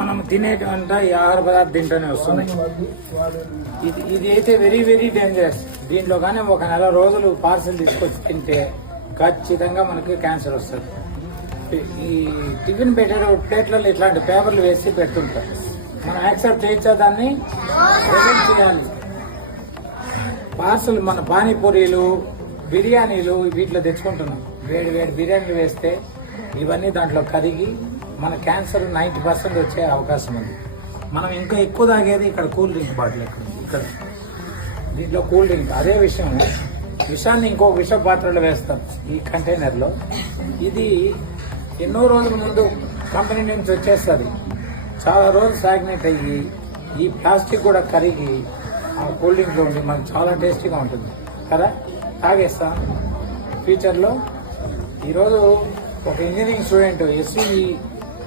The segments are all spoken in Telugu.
మనం తినేటువంటి ఈ ఆహార పదార్థం తింటూనే వస్తున్నాయి. ఇది అయితే వెరీ వెరీ డేంజరస్. దీంట్లో కానీ ఒక నెల రోజులు పార్సల్ తీసుకొచ్చి తింటే ఖచ్చితంగా మనకి క్యాన్సర్ వస్తుంది. ఈ టిఫిన్ పెట్టే ప్లేట్లలో ఇట్లాంటి పేపర్లు వేసి పెడుతుంటారు. మనం యాక్సెప్ట్ చేయొచ్చా? దాన్ని ప్రివెంట్ చేయాలి. పార్సల్ మన పానీపూరీలు, బిర్యానీలు వీటిలో తెచ్చుకుంటున్నాం. వేడి వేడి బిర్యానీలు వేస్తే ఇవన్నీ దాంట్లో కరిగి మన క్యాన్సర్ 90% వచ్చే అవకాశం ఉంది. మనం ఇంకా ఎక్కువ తాగేది ఇక్కడ కూల్ డ్రింక్ బాటిల్ ఇక్కడ దీంట్లో కూల్ డ్రింక్. అదే విషాన్ని ఇంకో విష పాత్రలో వేస్తాం ఈ కంటైనర్లో. ఇది ఎన్నో రోజుల ముందు కంపెనీ నుంచి వచ్చేస్తుంది. చాలా రోజులు స్టాగ్నేట్ అయ్యి ఈ ప్లాస్టిక్ కూడా కరిగి ఆ కూల్ డ్రింక్లో ఉండి మనకు చాలా టేస్టీగా ఉంటుంది కదా, తాగేస్తాం ఫ్యూచర్లో. ఈరోజు ఒక engineering student S V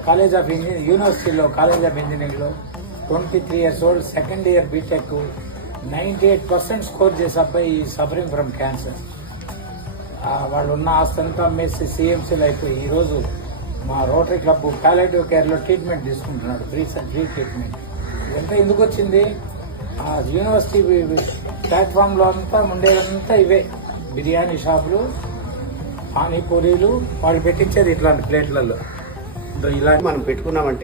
college of engineering యూనివర్సిటీలో కాలేజ్ ఆఫ్ ఇంజనీరింగ్లో 23 years old, second year B Tech, 98% score చేసే అబ్బాయి సఫరింగ్ ఫ్రమ్ క్యాన్సర్. వాళ్ళు ఉన్న ఆస్తంతా అమ్మేసి సిఎంసీలు అయిపోయి ఈరోజు మా రోటరీ క్లబ్ పాలియేటివ్ కేర్లో ట్రీట్మెంట్ తీసుకుంటున్నాడు, ఫ్రీ ట్రీట్మెంట్. ఇదంతా ఎందుకు వచ్చింది? ఆ యూనివర్సిటీ ప్లాట్ఫామ్లో అంతా ఉండేదంతా ఇవే బిర్యానీ షాపులు, పానీపూరీలు. వాళ్ళు పెట్టించేది ఇట్లాంటి ప్లేట్లలో. ఇలా మనం పెట్టుకున్నామంటే